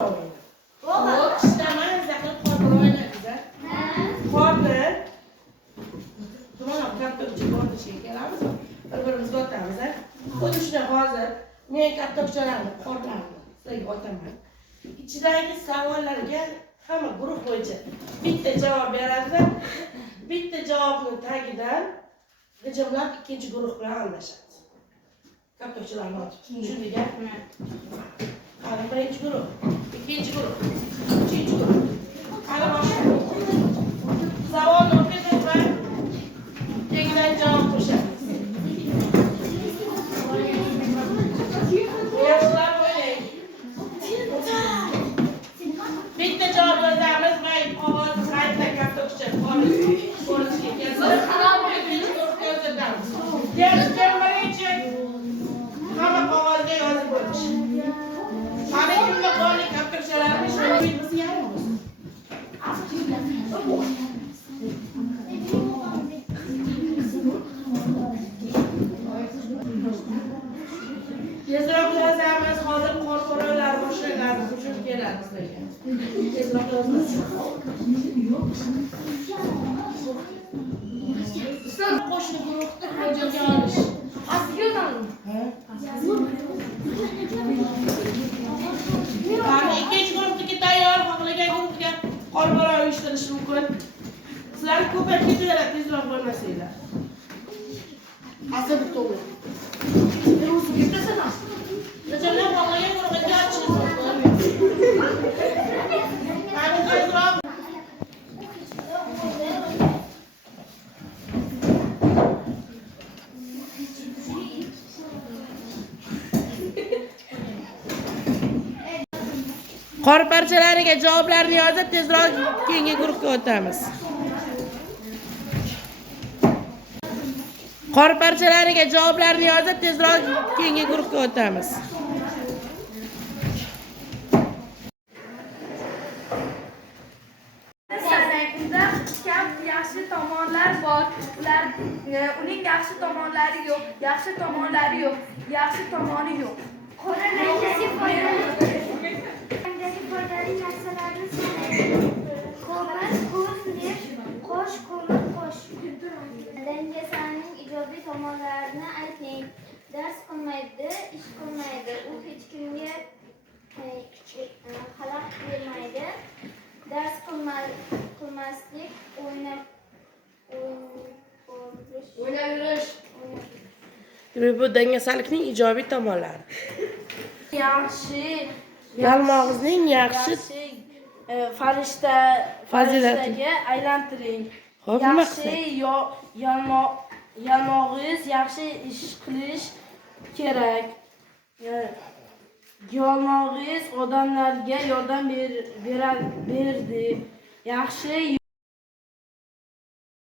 Bir-birimizga o'tamiz. Xuddi shunday hozir men katta o'qishlarni, qorlarni sizlarga o'taman. İçidagi savollarga hamma guruh bo'yicha bitta javob beradi. Bitta javobning tagidan g'ijimlab ikkinchi guruh bilan almashadi. Katta o'qishlarni tushundingmi? Hali birinchi guruh, ikkinchi guruh, uchinchi guruh. Hali boshlaymiz. Savolni o'qiymiz va tagidan javob qo'shamiz. Bitta javob yozamiz va qog'ozni qayta katta o'qishga qo'yishga kelsa, ikkinchi guruhga o'tkazamiz. Dersiga birinchi hamma qog'ozga yozib o'tish. Hali kimda qoldi katta o'qishlarimiz biz yarim bo'lsin. Tezroq yozamiz, hozir qorqo'rlar boshlanadi, hujum keladi sizlarga. Tezroq yozamiz. Ustoz qo'shni guruhda hujumga olish. Asli yozamiz. Qani ikkinchi guruhniki tayyor, xohlagan guruhga qorqo'rlar uyushtirish mumkin. Sizlar ko'payib ketaveradi, tezroq bo'lmasanglar. Asli to'g'ri. O'zi bitasana. Hocamlar xohlagan guruhga ochishimiz mumkin. Qani tezroq. Qor parchalariga javoblarni yozib, tezroq keyingi guruhga o'tamiz. Qor parchalariga javoblarni yozib, tezroq keyingi guruhga o'tamiz. San'atda kam yaxshi tomonlar bor. Uning yaxshi tomonlari yo'q, yaxshi tomonlari yo'q, yaxshi tomoni yo'q. Qora rangdagi foydali narsalarni sanaydi. Ko'mir, ko'z, neft, qosh, ko'mir, qosh. Dangasaning ijobiy tomonlarini ayting. Dars qilmaydi, ish qilmaydi. U hech kimga xalaqit bermaydi. Dars qilmaslik, O'ynayverish. Bu dangasalikning ijobiy tomonlari. Yaxshi, Yalmog'izning yaxshi farishtaga aylantiring. Xo'p, nima Yaxshi yalmog'iz yaxshi ish qilish kerak. Yalmog'iz odamlarga yordam berdi. Yaxshi